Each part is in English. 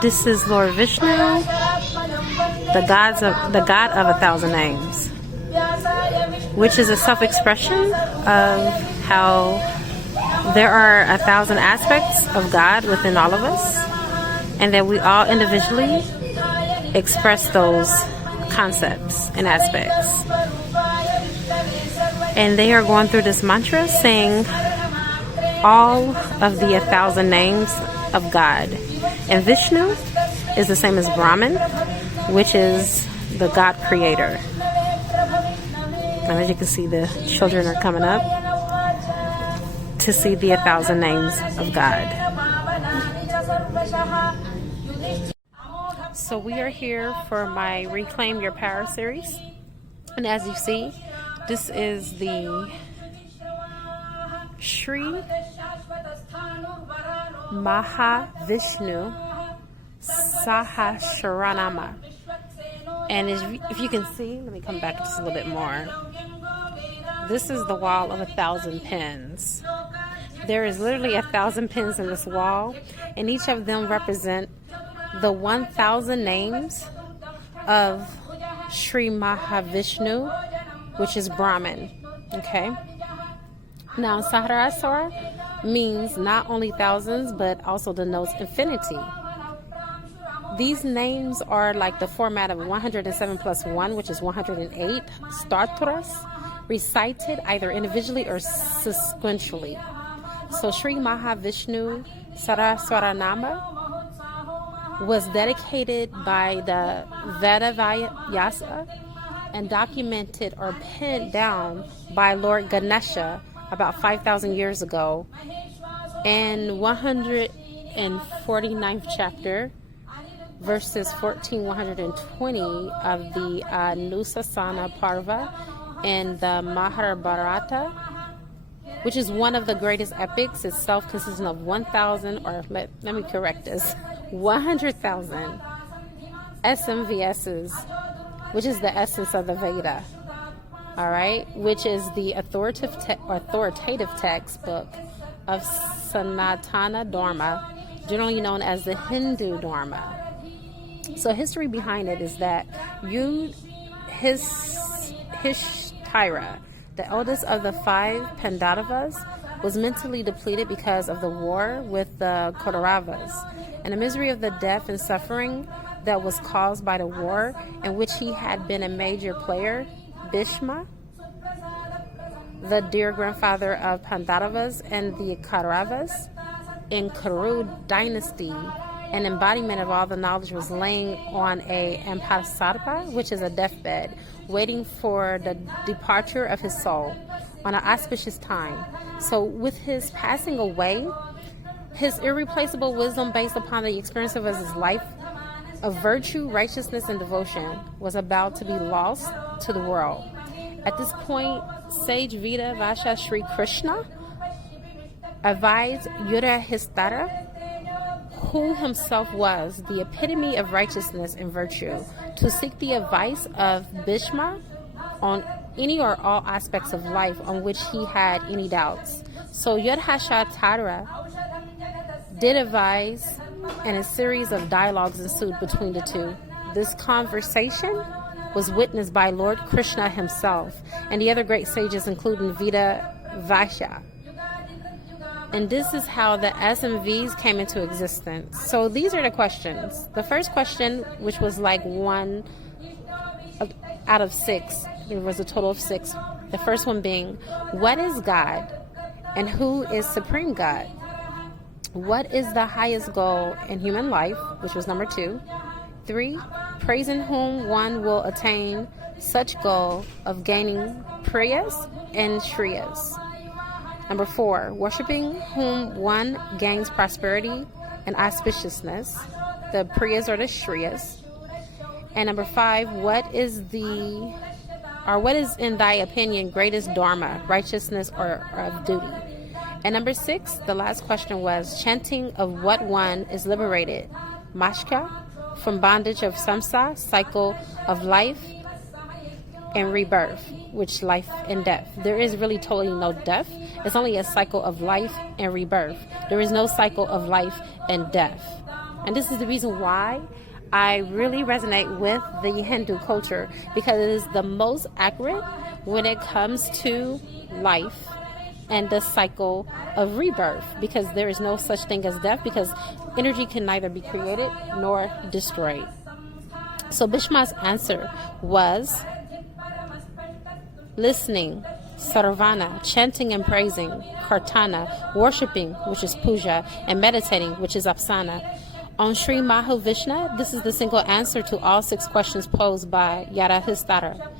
This is Lord Vishnu, the God of 1,000 names, which is a self-expression of how there are 1,000 aspects of God within all of us, and that we all individually express those concepts and aspects. And they are going through this mantra saying all of the 1,000 names of God. And Vishnu is the same as Brahman, which is the God creator. And as you can see, the children are coming up to see the 1,000 names of God. So we are here for my Reclaim Your Power series. And as you see, this is the Sri Mahavishnu Sahasranama. And if you can see, let me come back just a little bit more. This is the wall of 1,000 pins. There is literally 1,000 pins in this wall, and each of them represent the 1,000 names of Sri Mahavishnu, which is Brahman. Okay? Now, Sahasrara means not only thousands, but also denotes infinity. These names are like the format of 107 plus 1, which is 108 stotras, recited either individually or sequentially. So Sri Mahavishnu Sahasranama was dedicated by the Veda-vyasa and documented or penned down by Lord Ganesha about 5,000 years ago in 149th chapter, verses 120 of the Anusasana Parva in the Mahabharata, which is one of the greatest epics, itself consisting of 1,000, or let me correct this, 100,000 SMVSs, which is the essence of the Veda, all right, which is the authoritative textbook of Sanatana Dharma, generally known as the Hindu Dharma. So history behind it is that Hishthira, the eldest of the 5 Pandavas, was mentally depleted because of the war with the Kauravas and the misery of the death and suffering that was caused by the war, in which he had been a major player. Bhishma, the dear grandfather of Pandavas and the Kauravas in Kuru dynasty, an embodiment of all the knowledge, was laying on a empath, which is a deathbed, waiting for the departure of his soul on an auspicious time. So with his passing away, his irreplaceable wisdom based upon the experience of his life of virtue, righteousness, and devotion was about to be lost to the world. At this point, sage Veda Vasha Sri Krishna advised Yudhishthira, who himself was the epitome of righteousness and virtue, to seek the advice of Bhishma on any or all aspects of life on which he had any doubts. So Yudhishthira did advise, and a series of dialogues ensued between the two. This conversation was witnessed by Lord Krishna himself and the other great sages, including Veda Vaishya. And this is how the SMVs came into existence. So these are the questions. The first question, which was like 1 out of 6, there was a total of 6. The first one being, what is God and who is Supreme God? What is the highest goal in human life, which was number 2. 3, praising whom one will attain such goal of gaining prayas and shriyas. Number 4, worshiping whom one gains prosperity and auspiciousness. The priyas or the shriyas. And number 5, what is in thy opinion greatest dharma, righteousness or of duty? And number 6, the last question was chanting of what one is liberated, mashka, from bondage of samsara, cycle of life, and rebirth, which life and death. There is really totally no death. It's only a cycle of life and rebirth. There is no cycle of life and death. And this is the reason why I really resonate with the Hindu culture, because it is the most accurate when it comes to life and the cycle of rebirth, because there is no such thing as death, because energy can neither be created nor destroyed. So Bhishma's answer was listening, sarvana, chanting and praising, kartana, worshipping, which is puja, and meditating, which is apasana. On Sri Mahavishnu, this is the single answer to all 6 questions posed by Yadahistara.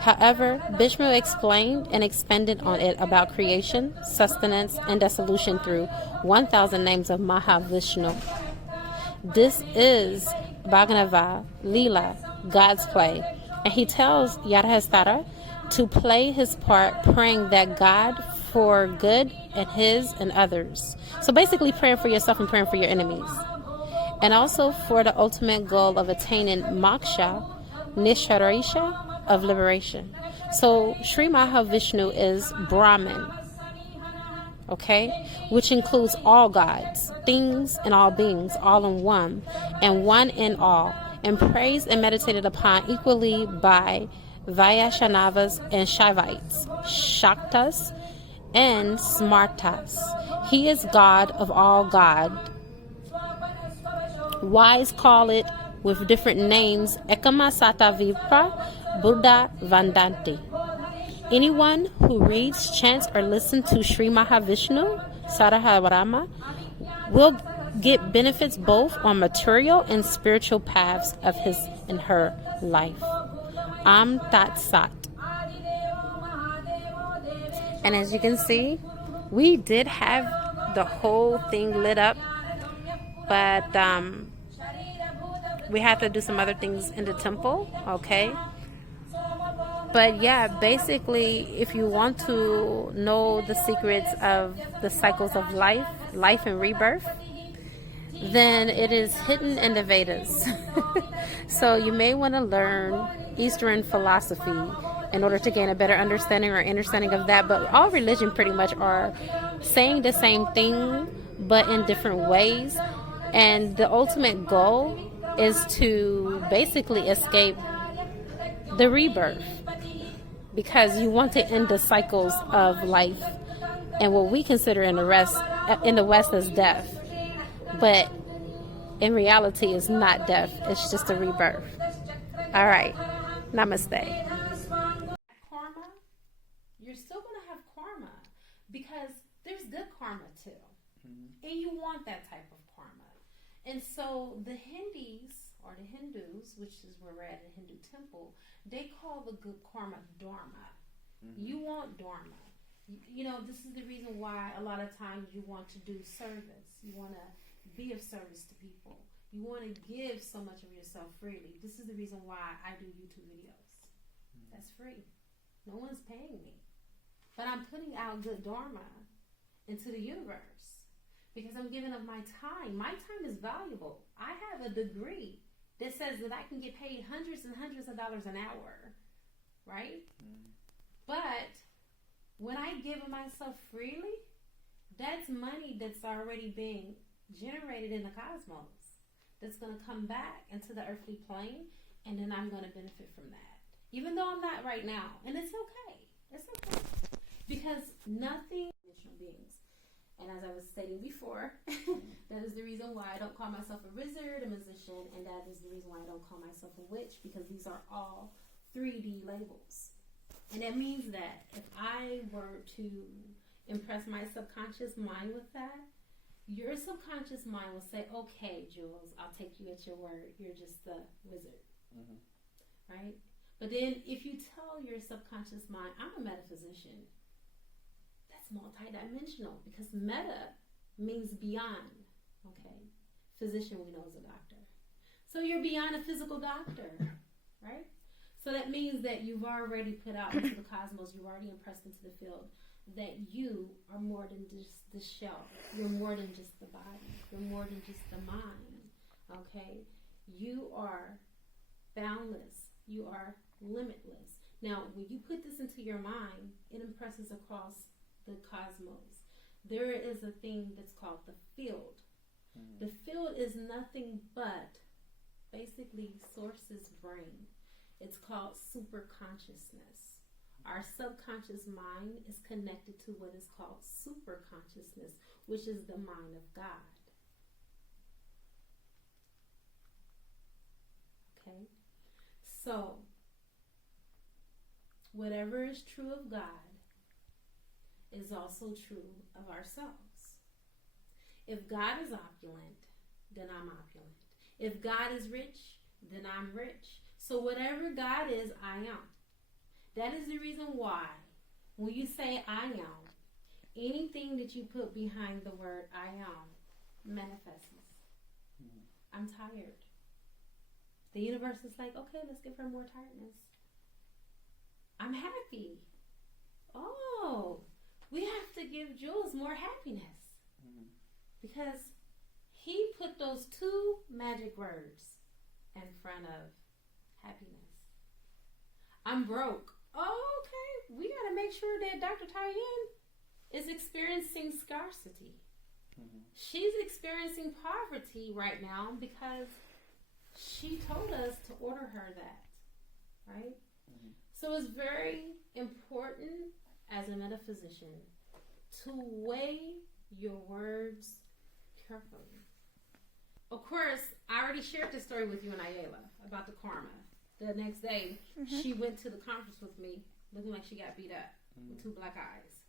However, Bhishma explained and expanded on it about creation, sustenance, and dissolution through 1,000 names of Mahavishnu. This is Bhagavata Leela, God's play, and he tells Yadahistara to play his part, praying that God for good and his and others. So basically praying for yourself and praying for your enemies. And also for the ultimate goal of attaining moksha, nisharisha, of liberation. So Sri Mahavishnu is Brahman, okay, which includes all gods, things, and all beings, all in one, and one in all, and praised and meditated upon equally by Vaishnavas and Shaivites, Shaktas and Smartas. He is God of all God. Wise call it with different names Ekama Sata Vipra Buddha Vandanti. Anyone who reads, chants, or listens to Sri Mahavishnu Saraharama will get benefits both on material and spiritual paths of his and her life. Tat Sat. And as you can see, we did have the whole thing lit up, but we have to do some other things in the temple, okay? But yeah, basically, if you want to know the secrets of the cycles of life and rebirth, then it is hidden in the Vedas. So you may want to learn Eastern philosophy in order to gain a better understanding or understanding of that. But all religion pretty much are saying the same thing, but in different ways. And the ultimate goal is to basically escape the rebirth, because you want to end the cycles of life and what we consider in the West as death. But in reality, it's not death. It's just a rebirth. All right. Namaste. Karma, you're still going to have karma, because there's good karma too. Mm-hmm. And you want that type of karma. And so the Hindus, which is where we're at in the Hindu temple, they call the good karma Dharma. Mm-hmm. You want Dharma. You know, this is the reason why a lot of times you want to do service. You want to be of service to people. You want to give so much of yourself freely. This is the reason why I do YouTube videos. Mm-hmm. That's free. No one's paying me. But I'm putting out good Dharma into the universe, because I'm giving up my time. My time is valuable. I have a degree that says that I can get paid hundreds and hundreds of dollars an hour, right? Mm. But when I give myself freely, that's money that's already being generated in the cosmos, that's going to come back into the earthly plane, and then I'm going to benefit from that. Even though I'm not right now. And it's okay. It's okay. Because nothing dimensional beings. And as I was stating before, that is the reason why I don't call myself a wizard, a musician, and that is the reason why I don't call myself a witch, because these are all 3D labels. And that means that if I were to impress my subconscious mind with that, your subconscious mind will say, okay, Jules, I'll take you at your word. You're just the wizard. Mm-hmm. Right? But then if you tell your subconscious mind, I'm a metaphysician, multidimensional, because meta means beyond. Okay, physician we know is a doctor, so you're beyond a physical doctor, right? So that means that you've already put out into the cosmos, you've already impressed into the field that you are more than just the shell. You're more than just the body. You're more than just the mind. Okay, you are boundless. You are limitless. Now, when you put this into your mind, it impresses across the cosmos. There is a thing that's called the field. The field is nothing but basically Source's brain. It's called super consciousness. Our subconscious mind is connected to what is called super consciousness, which is the mind of God. Okay? So, whatever is true of God is also true of ourselves. If God is opulent, then I'm opulent. If God is rich, then I'm rich. So whatever God is, I am. That is the reason why when you say I am, anything that you put behind the word I am manifests. I'm tired. The universe is like, okay, let's give her more tiredness. I'm happy. Oh, we have to give Jules more happiness. Because he put those two magic words in front of happiness. I'm broke. Oh, okay. We got to make sure that Dr. Tyann is experiencing scarcity. She's experiencing poverty right now because she told us to order her that. Right? So it's very important as a metaphysician to weigh your words carefully. Of course, I already shared this story with you and Ayala about the karma. The next day, she went to the conference with me looking like she got beat up with two black eyes.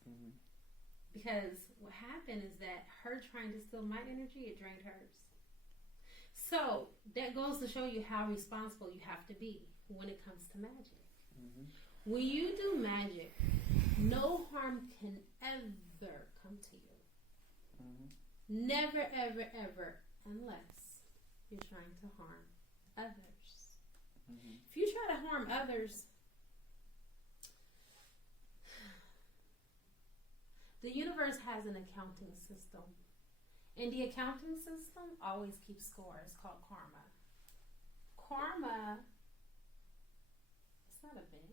Because what happened is that her trying to steal my energy, it drained hers. So that goes to show you how responsible you have to be when it comes to magic. When you do magic, no harm can ever come to you. Never, ever, ever, unless you're trying to harm others. If you try to harm others, the universe has an accounting system. And the accounting system always keeps score. It's called karma. Karma, it's not a bit.